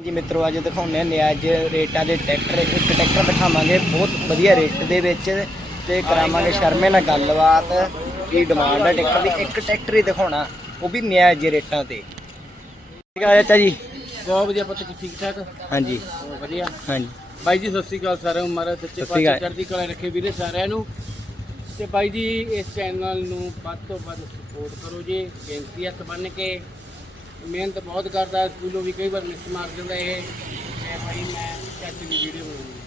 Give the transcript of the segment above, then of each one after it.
ਹਾਂਜੀ ਮਿੱਤਰੋ ਅੱਜ ਦਿਖਾਉਂਦੇ ਨੇ ਅੱਜ ਰੇਟਾਂ ਦੇ ਟਰੈਕਟਰ। ਇੱਕ ਟਰੈਕਟਰ ਦਿਖਾਵਾਂਗੇ ਬਹੁਤ ਵਧੀਆ ਰੇਟ ਦੇ ਵਿੱਚ ਤੇ ਕਰਾਵਾਂਗੇ ਸ਼ਰਮੇ ਨਾਲ ਗੱਲਬਾਤ। ਕੀ ਡਿਮਾਂਡ ਹੈ ਟਰੈਕਟਰ ਦੀ? ਇੱਕ ਟਰੈਕਟਰ ਹੀ ਦਿਖਾਉਣਾ ਉਹ ਵੀ ਨਿਆਜ ਰੇਟਾਂ ਤੇ। ਠੀਕ ਹੈ ਚਾਚਾ ਜੀ? ਬਹੁਤ ਵਧੀਆ ਪੁੱਤ ਜੀ ਠੀਕ ਠਾਕ? ਹਾਂਜੀ। ਬਹੁਤ ਵਧੀਆ? ਹਾਂਜੀ। ਬਾਈ ਜੀ ਸਤਿ ਸ੍ਰੀ ਅਕਾਲ ਸਾਰਿਆਂ ਨੂੰ ਮਹਾਰਾਜ ਸੱਚੇ ਪਾਤਸ਼ਾਹ। ਚੜ੍ਹਦੀ ਕਲਾ ਰੱਖੇ ਵੀਰੇ ਸਾਰਿਆਂ ਨੂੰ। ਤੇ ਬਾਈ ਜੀ ਇਸ ਚੈਨਲ ਨੂੰ ਵੱਧ ਤੋਂ ਵੱਧ ਸਪੋਰਟ ਕਰੋ ਜੀ ਬੇਨਤੀ ਹੱਥ ਬੰਨ ਕੇ। ਮਿਹਨਤ ਬਹੁਤ ਕਰਦਾ ਸਕੂਲੋਂ ਵੀ ਕਈ ਵਾਰ ਮਿਸ ਮਾਰ ਜਾਂਦਾ ਇਹ। ਤੇ ਬਾਈ ਮੈਂ ਚਾਚੀ ਦੀ ਵੀਡੀਓ ਬਣਾਉਣੀ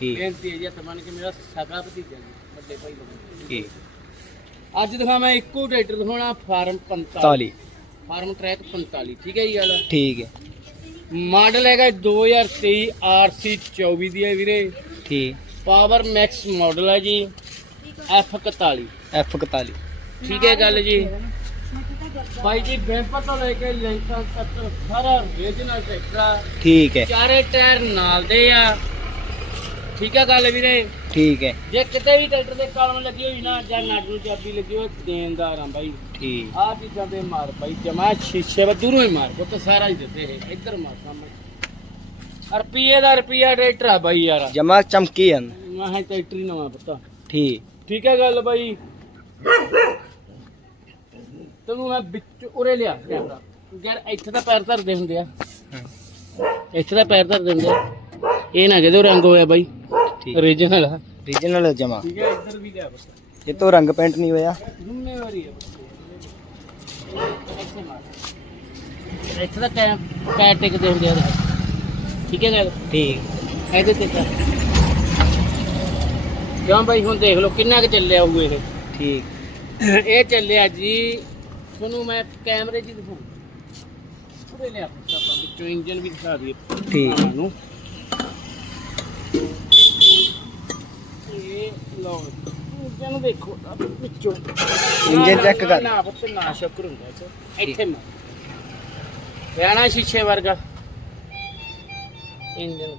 ਠੀਕ। ਬੇਨਤੀ ਹੈ ਜੀ ਹੱਥ ਬੰਨ ਕੇ ਮੇਰਾ ਸਾਗਾ ਭਤੀਜਾ ਜੀ ਵੱਡੇ ਭਾਈ ਦਾ ਠੀਕ। ਅੱਜ ਦਿਖਾਵਾਂ ਇੱਕੋ ਟਰੈਕਟਰ ਦਿਖਾਉਣਾ ਫਾਰਮ 45 ਤਾਲੀ ਫਾਰਮ ਟਰੈਕ 45 ਠੀਕ ਹੈ ਜੀ ਗੱਲ? ਠੀਕ ਹੈ। ਮਾਡਲ ਹੈਗਾ 2023 RC 24 ਦੀ ਹੈ ਵੀਰੇ। ਠੀਕ। ਪਾਵਰ ਮੈਕਸ ਮਾਡਲ ਹੈ ਜੀ F41 F41 ਠੀਕ ਹੈ ਗੱਲ ਜੀ? ਭਾਈ ਜੀ ਬੈਂਪਰ ਤੋਂ ਲੈ ਕੇ ਲੈਂਸਰ ਤੱਕ ਸਾਰਾ ਰੀਜਨਲ ਟਰੈਕਟਰ ਆ ਠੀਕ ਹੈ ਚਾਰੇ ਟਾਇਰ ਨਾਲ ਦੇ ਆ ਠੀਕ ਹੈ ਗੱਲ ਵੀਰੇ ਠੀਕ ਹੈ ਜੇ ਕਿਤੇ ਵੀ ਟਰੈਕਟਰ ਦੇ ਕਲਮ ਲੱਗੀ ਹੋਈ ਨਾ ਜਾਂ ਨਟ ਨੂੰ ਚਾਬੀ ਲੱਗੀ ਹੋਈ ਦੇਣਦਾਰ ਆ ਬਾਈ ਠੀਕ ਆਹ ਚੀਜ਼ਾਂ ਦੇ ਮਾਰ ਬਾਈ ਜਮਾ ਸ਼ੀਸ਼ੇ ਵਾ ਦੂਰੋਂ ਹੀ ਮਾਰ ਉਹ ਤਾਂ ਸਾਰਾ ਹੀ ਦਿੱਤੇ ਇਹ ਇੱਧਰ ਮਾਰ ਸਾਹਮਣੇ ਰੁਪਈਏ ਦਾ ਰੁਪਈਆ ਟਰੈਕਟਰ ਆ ਬਾਈ ਯਾਰ ਜਮਾ ਚਮਕੀ ਜਾਂਦਾ ਮੈਂ ਹੈ ਟਰੈਕਟਰ ਹੀ ਨਵਾਂ ਪਤਾ ਠੀਕ ਠੀਕ ਹੈ ਗੱਲ ਬਾਈ ਤੈਨੂੰ ਮੈਂ ਵਿੱਚ ਉਰੇ ਲਿਆ ਕੈਮਰਾ ਯਾਰ ਇੱਥੇ ਤਾਂ ਪੈਰ ਧਰਦੇ ਹੁੰਦੇ ਆ। ਇੱਥੇ ਤਾਂ ਪੈਰ ਧਰਦੇ ਹੁੰਦੇ ਆ। ਇਹ ਨਾ ਕਿਤੇ ਰੰਗ ਹੋਇਆ ਬਾਈ। ਠੀਕ। ਆ। ਰੀਜਨਲ ਜਮਾ। ਠੀਕ ਹੈ ਇੱਧਰ ਵੀ ਲਿਆ ਬਸ। ਇਹ ਤੋਂ ਰੰਗ ਪੈਂਟ ਨਹੀਂ ਹੋਇਆ। ਜ਼ਿੰਮੇਵਾਰੀ ਹੈ ਬਸ। ਇੱਥੇ ਤਾਂ ਪੈਰ ਟਿਕਦੇ ਹੁੰਦੇ ਆ ਠੀਕ ਹੈ ਗੱਲ? ਠੀਕ। ਇਹਦੇ ਤੇ ਕਰ ਕਿਉਂ ਬਾਈ ਹੁਣ ਦੇਖ ਲਓ ਕਿੰਨਾ ਕੁ ਚੱਲਿਆ ਹੋਊ ਇਹ। ਠੀਕ। ਇਹ ਚੱਲਿਆ ਜੀ ਤੁਹਾਨੂੰ ਮੈਂ ਕੈਮਰੇ 'ਚ ਹੀ ਦਿਖਾਉਂ। ਪੂਰੇ ਲਿਆ ਪੁੱਤ ਆਪਾਂ ਵਿੱਚੋਂ ਇੰਜਨ ਵੀ ਦਿਖਾ ਦਈਏ ਠੀਕ। ਤੁਹਾਨੂੰ ਇਹ ਲਓ ਇੰਜਨ ਨੂੰ ਦੇਖੋ ਆਹ ਵਿੱਚੋਂ। ਇੰਜਨ ਨਾ, check ਨਾ, ਕਰ। ਨਾ ਪੁੱਤ ਨਾ ਸ਼ੁਕਰ ਹੁੰਦਾ ਇਸ 'ਚ। ਇੱਥੇ ਮਾਰ ਪਿਆਣਾ ਸ਼ੀਸ਼ੇ ਵਰਗਾ। ਇੰਜਨ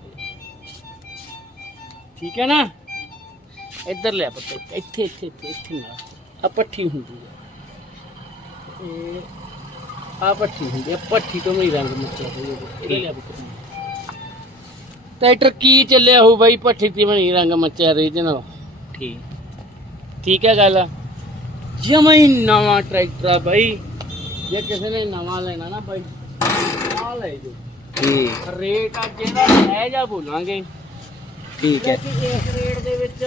ਠੀਕ ਹੈ ਨਾ? ਇੱਧਰ ਲਿਆ ਪੁੱਤ ਇੱਥੇ ਇੱਥੇ ਇੱਥੇ ਇੱਥੇ ਨਾ ਆ ਪੱਠੀ ਹੁੰਦੀ ਹੈ ਇਹ ਆ ਪੱਠੀ ਹੁੰਦੀ ਹੈ ਪੱਠੀ ਤੋਂ ਮੇਰੀ ਰੰਗ ਮੁੱਕਿਆ ਹੋਇਆ ਇਹਦੇ ਲਿਆ ਪੁੱਤ ਟਰੈਕਟਰ ਕੀ ਚੱਲਿਆ ਹੋ ਬਾਈ ਪੱਠੀ ਤੇ ਬਣੀ ਰੰਗ ਮੱਚਿਆ ਰੀਜਨਲ ਠੀਕ। ਠੀਕ ਹੈ ਗੱਲ। ਜਮਾ ਹੀ ਨਵਾਂ ਟਰੈਕਟਰ ਆ ਬਾਈ। ਜੇ ਕਿਸੇ ਨੇ ਨਵਾਂ ਲੈਣਾ ਨਾ ਬਾਈ ਆ ਲੈ ਜੋ ਠੀਕ। ਰੇਟ ਆ ਜਿਹੜਾ ਹੈ ਜਾਂ ਬੋਲਾਂਗੇ। ਠੀਕ ਹੈ। ਕਿ ਇਸ ਰੇਟ ਦੇ ਵਿੱਚ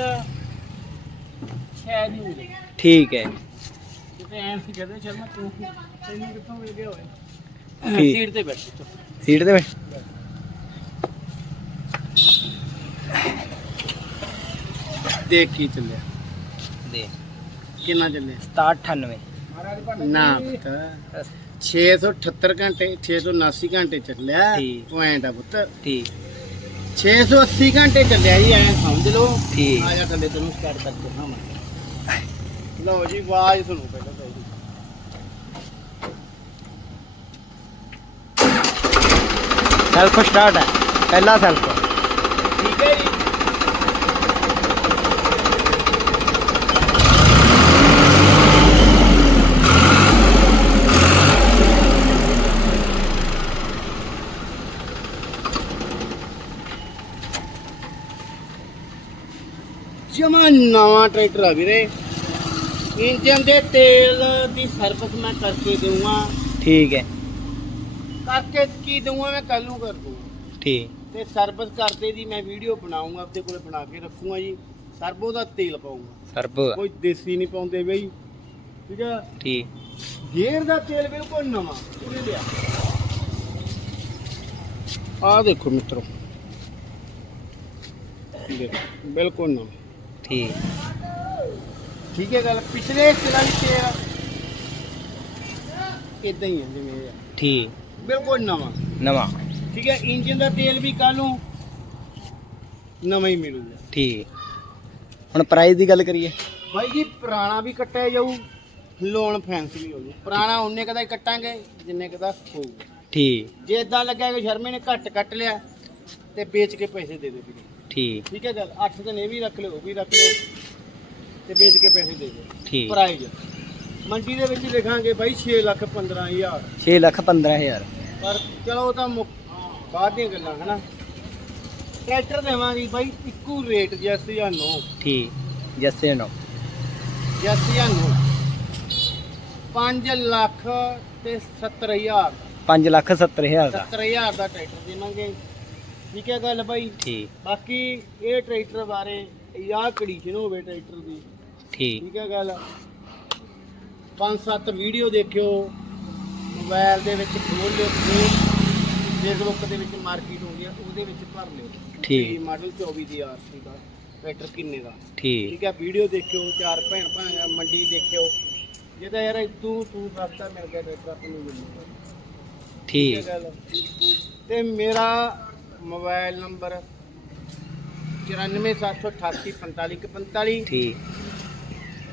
ਸ਼ਾਇਦ ਨਹੀਂ। ਮਿਲੇ ਠੀਕ ਹੈ। ਐਂ ਨਹੀਂ ਕਹਦੇ ਸ਼ਰਮਾ ਤੂੰ ਤੈਨੂੰ ਕਿੱਥੋਂ ਮਿਲ ਗਿਆ ਹੋਏ ਠੀਕ। ਸੀਟ ਤੇ ਬੈਠ ਤੂੰ। ਸੀਟ ਤੇ ਬੈਠ ਦੇਖ ਕੀ ਚੱਲਿਆ। ਦੇ ਕਿੰਨਾ ਚੱਲਿਆ? 6798 ਨਾ ਪੁੱਤ। 678 ਘੰਟੇ 679 ਘੰਟੇ ਚੱਲਿਆ। ਠੀਕ। ਪੁਆਇੰਟ ਆ ਪੁੱਤ। ਠੀਕ। 680 ਘੰਟੇ ਚੱਲਿਆ ਜੀ ਐ ਸਮਝ ਲਓ। ਠੀਕ। ਆ ਜਾ ਥੱਲੇ ਤੈਨੂੰ ਸਟਾਰਟ ਲਓ ਜੀ ਆਵਾਜ਼ ਸੁਣੋ ਪਹਿਲਾਂ ਤਾਂ ਇਹਦੀ ਸੈਲਫ ਸਟਾਰਟ ਹੈ ਪਹਿਲਾ ਸੈਲਫ ਠੀਕ ਹੈ ਜੀ। ਜਮਾ ਨਵਾਂ ਟਰੈਕਟਰ ਆ ਵੀਰੇ। ਇੰਜਨ ਦੇ ਤੇਲ ਦੀ ਸਰਵਿਸ ਮੈਂ ਕਰਕੇ ਦੇਵਾਂ। ਠੀਕ ਹੈ। ਕਰਕੇ ਕੀ ਦਊਂਗਾ ਮੈਂ ਕੱਲ ਨੂੰ ਕਰ ਦੂੰਗਾ ਠੀਕ। ਤੇ ਸਰਵਿਸ ਕਰਦੇ ਦੀ ਮੈਂ ਵੀਡੀਓ ਬਣਾਉਂਗਾ ਆਪਦੇ ਕੋਲੇ ਬਣਾ ਕੇ ਰੱਖੂੰਗਾ ਜੀ। ਸਰਬੋ ਦਾ ਤੇਲ ਪਾਉਂਗਾ। ਸਰਬ ਕੋਈ ਦੇਸੀ ਨਹੀਂ ਪਾਉਂਦੇ ਬਈ। ਠੀਕ ਆ? ਠੀਕ। ਗੇਅਰ ਦਾ ਤੇਲ ਬਿਲਕੁਲ ਨਵਾਂ ਪੂਰੇ ਲਿਆ? ਆ ਦੇਖੋ ਮਿੱਤਰੋ। ਦੇਖੋ ਬਿਲਕੁਲ ਨਵਾਂ। ਠੀਕ। ਠੀਕ ਹੈ ਗੱਲ ਪਿਛਲੇ ਸਾਲਾਂ ਦੀ ਤੇਲ ਇਦਾਂ ਹੀ ਹੈ ਜਿਵੇਂ ਇਹ ਆ। ਠੀਕ। ਬਿਲਕੁਲ ਨਵਾਂ। ਨਵਾਂ। ਠੀਕ ਹੈ ਇੰਜਨ ਦਾ ਤੇਲ ਵੀ ਕੱਲ ਨੂੰ ਨਵਾਂ ਹੀ ਮਿਲੂਗਾ। ਠੀਕ। ਹੁਣ ਪ੍ਰਾਈਸ ਦੀ ਗੱਲ ਕਰੀਏ। ਭਾਈ ਜੀ ਪੁਰਾਣਾ ਵੀ ਕੱਟਿਆ ਜਾਊ ਲੋਨ ਫੈਂਸ ਵੀ ਹੋ ਜੂ ਪੁਰਾਣਾ ਉਹਨੇ ਕਦਾ ਹੀ ਕੱਟਾਂਗੇ ਜਿੰਨੇ ਕਦਾ ਹੋਊਗਾ। ਠੀਕ। ਜੇ ਇਦਾਂ ਲੱਗਿਆ ਕਿ ਸ਼ਰਮੇ ਨੇ ਘੱਟ ਕੱਟ ਲਿਆ ਤੇ ਵੇਚ ਕੇ ਪੈਸੇ ਦੇ ਦੇ ਵੀਰੇ। ਠੀਕ। ਠੀਕ ਹੈ ਗੱਲ 8 ਦਿਨ ਇਹ ਵੀ ਰੱਖ ਲਿਓ ਉਹ ਵੀ ਰੱਖ ਲਿਓ ਤੇ ਵੇਚ ਕੇ ਪੈਸੇ ਦੇ ਦਿਓ। ਠੀਕ। ਪ੍ਰਾਈਜ਼ ਮੰਡੀ ਦੇ ਵਿੱਚ ਲਿਖਾਂਗੇ ਬਾਈ 6 ਲੱਖ 15000 6 ਲੱਖ 15000 ਪਰ ਚਲੋ ਉਹ ਤਾਂ ਮੁੱਕ- ਬਾਅਦ ਦੀਆਂ ਗੱਲਾਂ ਹਨਾ? ਟਰੈਕਟਰ ਦੇਵਾਂਗੇ ਬਾਈ ਇੱਕੋ ਰੇਟ ਜੈਸੇ ਸਾਨੂੰ ਠੀਕ ਜੱਸੇ ਨੋ। ਜੈਸੇ ਸਾਨੂੰ 5 ਲੱਖ ਤੇ 70000 5 ਲੱਖ 70 ਹਜ਼ਾਰ ਦਾ। 70000 ਦਾ ਟਰੈਕਟਰ ਦੇਵਾਂਗੇ। ਠੀਕ ਹੈ ਗੱਲ ਬਾਈ? ਠੀਕ। ਬਾਕੀ ਇਹ ਟਰੈਕਟਰ ਬਾਰੇ ਜਾਂ ਕੰਡੀਸ਼ਨ ਹੋਵੇ ਟਰੈਕਟਰ ਦੀ। ਠੀਕ। ਠੀਕ ਹੈ ਗੱਲ? ਪੰਜ ਸੱਤ ਵੀਡੀਓ ਦੇਖਿਓ ਮੋਬਾਈਲ ਦੇ ਵਿੱਚ ਖੋਲ ਲਿਓ ਫੇਸਬੁੱਕ ਦੇ ਵਿੱਚ ਮਾਰਕੀਟ ਹੋ ਗਿਆ ਉਹਦੇ ਵਿੱਚ ਭਰ ਲਿਓ। ਠੀਕ। ਮਾਡਲ 24 ਦੀ ਆਰਸੀ ਦਾ ਟਰੈਕਟਰ ਕਿੰਨੇ ਦਾ? ਠੀਕ। ਠੀਕ ਹੈ ਵੀਡੀਓ ਦੇਖਿਓ ਚਾਰ ਭੈਣ ਭਾਂ ਮੰਡੀ ਦੇਖਿਓ। ਜਿਹਦਾ ਯਾਰ ਤੂੰ ਤੂੰ ਸਸਤਾ ਮਿਲ ਗਿਆ ਟਰੈਕਟਰ ਆਪਾਂ ਨੂੰ ਮਿਲੂਗਾ ਠੀਕ। ਹੈ ਗੱਲ। ਤੇ ਮੇਰਾ ਮੋਬਾਈਲ ਨੰਬਰ 9478845145 ਠੀਕ।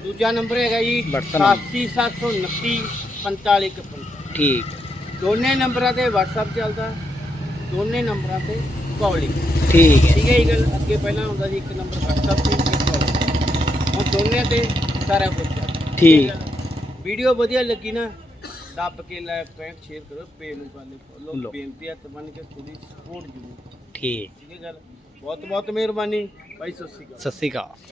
ਦੂਜਾ ਨੰਬਰ ਹੈਗਾ ਜੀ WhatsApp number। 87729 ਠੀਕ। ਦੋਨੇ ਨੰਬਰਾਂ ਤੇ WhatsApp ਚੱਲਦਾ ਦੋਨੇ ਨੰਬਰਾਂ ਤੇ ਕਾਲਿੰਗ ਠੀਕ ਹੈ। ਠੀਕ ਹੈ ਇਹ ਗੱਲ ਅੱਗੇ ਪਹਿਲਾਂ ਹੁੰਦਾ ਸੀ ਇੱਕ ਨੰਬਰ WhatsApp ਤੇ ਇੱਕ। ਹੁਣ ਦੋਨੇ ਤੇ ਸਾਰਾ ਕੁਝ ਚੱਲਦਾ। ਠੀਕ। ਵੀਡੀਓ ਵਧੀਆ ਲੱਗੀ ਨਾ ਦੱਬ ਕੇ ਲਾਈਕ ਕਮੈਂਟ ਸ਼ੇਅਰ ਕਰੋ ਪੇ ਨੂੰ ਕਰ ਲਿਓ ਬੇਨਤੀ ਹੱਥ ਬੰਨ ਕੇ ਥੋੜੀ ਸਪੋਰਟ ਜ਼ਰੂਰ ਠੀਕ। ਠੀਕ ਹੈ ਗੱਲ। ਬਹੁਤ ਬਹੁਤ ਮਿਹਰਬਾਨੀ। ਭਾਈ ਸਤਿ ਸ਼੍ਰੀ ਅਕਾਲ। ਸਤਿ ਸ਼੍ਰੀ ਅਕਾਲ।